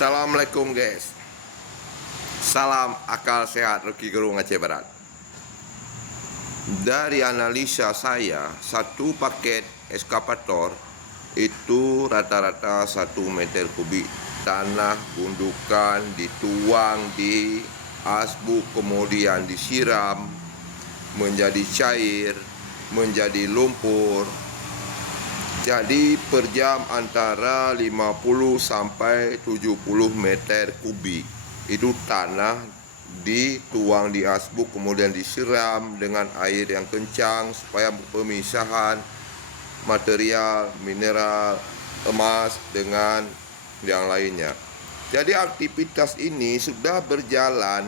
Assalamualaikum guys. Salam akal sehat Rocky Gerung Aceh Barat. Dari analisa saya, satu paket eskavator itu rata-rata 1 meter kubik tanah gundukan dituang di asbuk, kemudian disiram menjadi cair, menjadi lumpur. Jadi per jam antara 50 sampai 70 meter kubik itu tanah dituang di asbuk, kemudian disiram dengan air yang kencang supaya pemisahan material mineral emas dengan yang lainnya. Jadi aktivitas ini sudah berjalan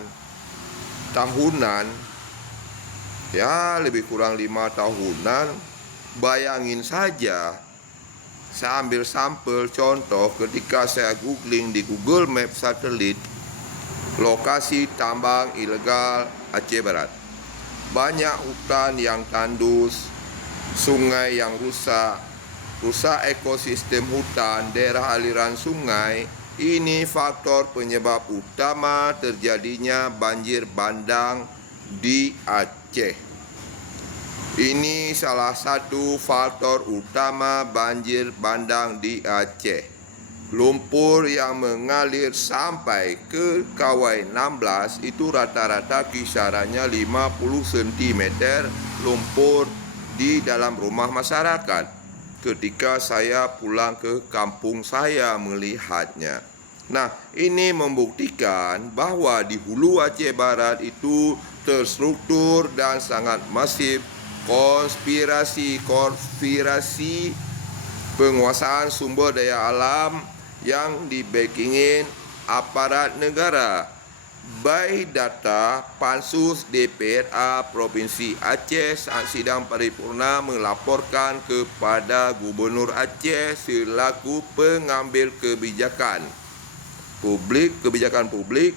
tahunan, ya lebih kurang 5 tahunan. Bayangin saja, saya ambil sampel contoh ketika saya googling di Google Map satelit lokasi tambang ilegal Aceh Barat. Banyak hutan yang tandus, sungai yang rusak ekosistem hutan, daerah aliran sungai. Ini faktor penyebab utama terjadinya banjir bandang di Aceh. Ini salah satu faktor utama banjir bandang di Aceh. Lumpur yang mengalir sampai ke Kawai 16 itu rata-rata kisarannya 50 cm lumpur di dalam rumah masyarakat. Ketika saya pulang ke kampung saya melihatnya. Nah, ini membuktikan bahwa di hulu Aceh Barat itu terstruktur dan sangat masif konspirasi penguasaan sumber daya alam yang dibackingin aparat negara. By data Pansus DPRA Provinsi Aceh saat sidang paripurna melaporkan kepada Gubernur Aceh selaku pengambil kebijakan publik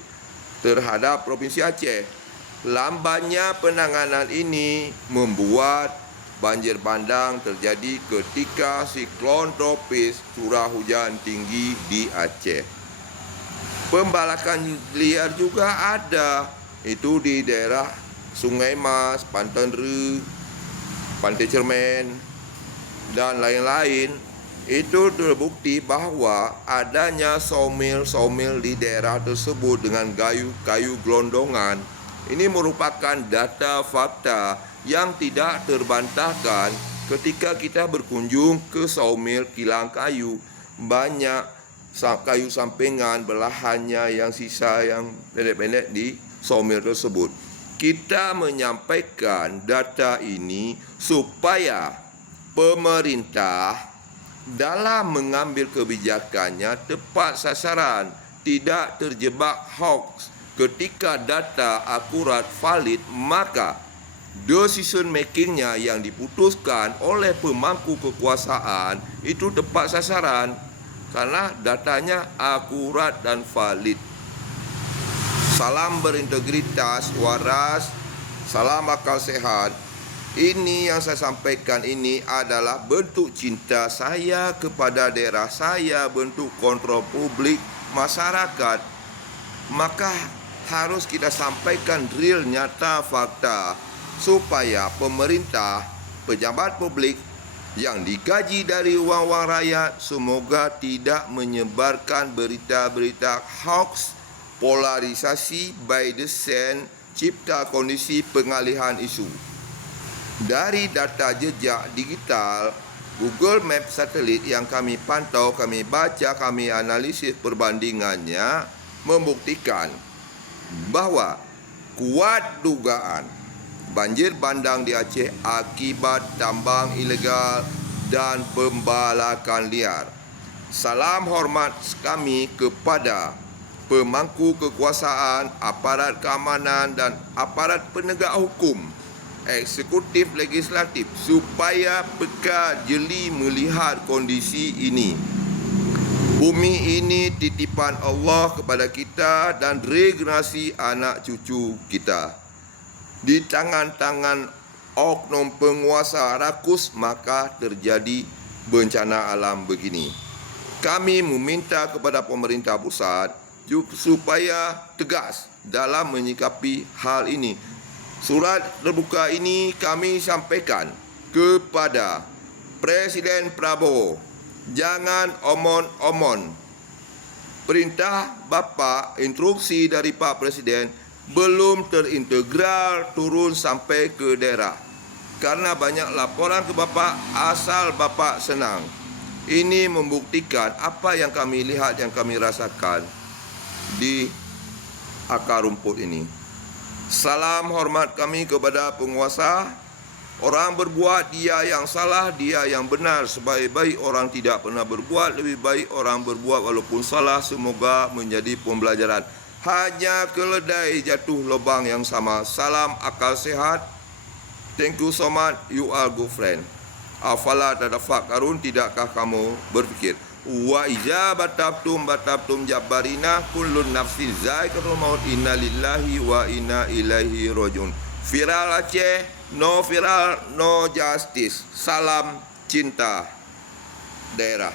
terhadap Provinsi Aceh. Lambannya penanganan ini membuat banjir bandang terjadi ketika siklon tropis curah hujan tinggi di Aceh. Pembalakan liar juga ada, itu di daerah Sungai Mas, Pantai Re, Pantai Cermen, dan lain-lain. Itu terbukti bahwa adanya sawmill di daerah tersebut dengan kayu gelondongan. Ini merupakan data fakta yang tidak terbantahkan ketika kita berkunjung ke sawmill kilang kayu. Banyak kayu sampingan belahannya yang sisa yang pendek-pendek di sawmill tersebut. Kita menyampaikan data ini supaya pemerintah dalam mengambil kebijakannya tepat sasaran, tidak terjebak hoax. Ketika data akurat valid, maka decision makingnya yang diputuskan oleh pemangku kekuasaan itu tepat sasaran karena datanya akurat dan valid. Salam berintegritas, waras, salam akal sehat. Ini yang saya sampaikan ini adalah bentuk cinta saya kepada daerah saya, bentuk kontrol publik masyarakat. Maka harus kita sampaikan real, nyata, fakta supaya pemerintah, pejabat publik yang digaji dari uang-uang rakyat semoga tidak menyebarkan berita-berita hoax, polarisasi by design, cipta kondisi pengalihan isu. Dari data jejak digital Google Map satelit yang kami pantau, kami baca, kami analisis perbandingannya membuktikan bahwa kuat dugaan banjir bandang di Aceh akibat tambang ilegal dan pembalakan liar. Salam hormat kami kepada pemangku kekuasaan, aparat keamanan dan aparat penegak hukum, eksekutif, legislatif supaya peka jeli melihat kondisi ini. Bumi ini titipan Allah kepada kita dan regenerasi anak cucu kita. Di tangan-tangan oknum penguasa rakus maka terjadi bencana alam begini. kami meminta kepada pemerintah pusat supaya tegas dalam menyikapi hal ini. Surat terbuka ini kami sampaikan kepada Presiden Prabowo, jangan omon-omon. Perintah Bapa, instruksi dari Pak Presiden belum terintegral turun sampai ke daerah. Karena banyak laporan ke Bapa, asal Bapa senang. Ini membuktikan apa yang kami lihat, yang kami rasakan di akar rumput ini. Salam hormat kami kepada penguasa. Orang berbuat, dia yang salah, dia yang benar. Sebaik-baik orang tidak pernah berbuat, lebih baik orang berbuat walaupun salah. Semoga menjadi pembelajaran. Hanya keledai jatuh lubang yang sama. Salam akal sehat. Thank you so much. You are good friend. Afala tadafakkarun, tidakkah kamu berfikir? Wa iza batabtum jabbarina kullun nafsin zaikatul maut, inna lillahi wa inna ilaihi rajiun. Viral Aceh, no viral, no justice. Salam cinta daerah.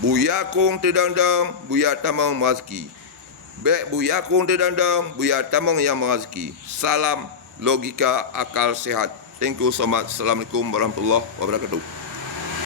Buya kung tedandang, buya tamang mazki. Bek buya kung tedandang, buya tamang yang mazki. Salam logika akal sehat. Thank you so much. Assalamualaikum warahmatullahi wabarakatuh.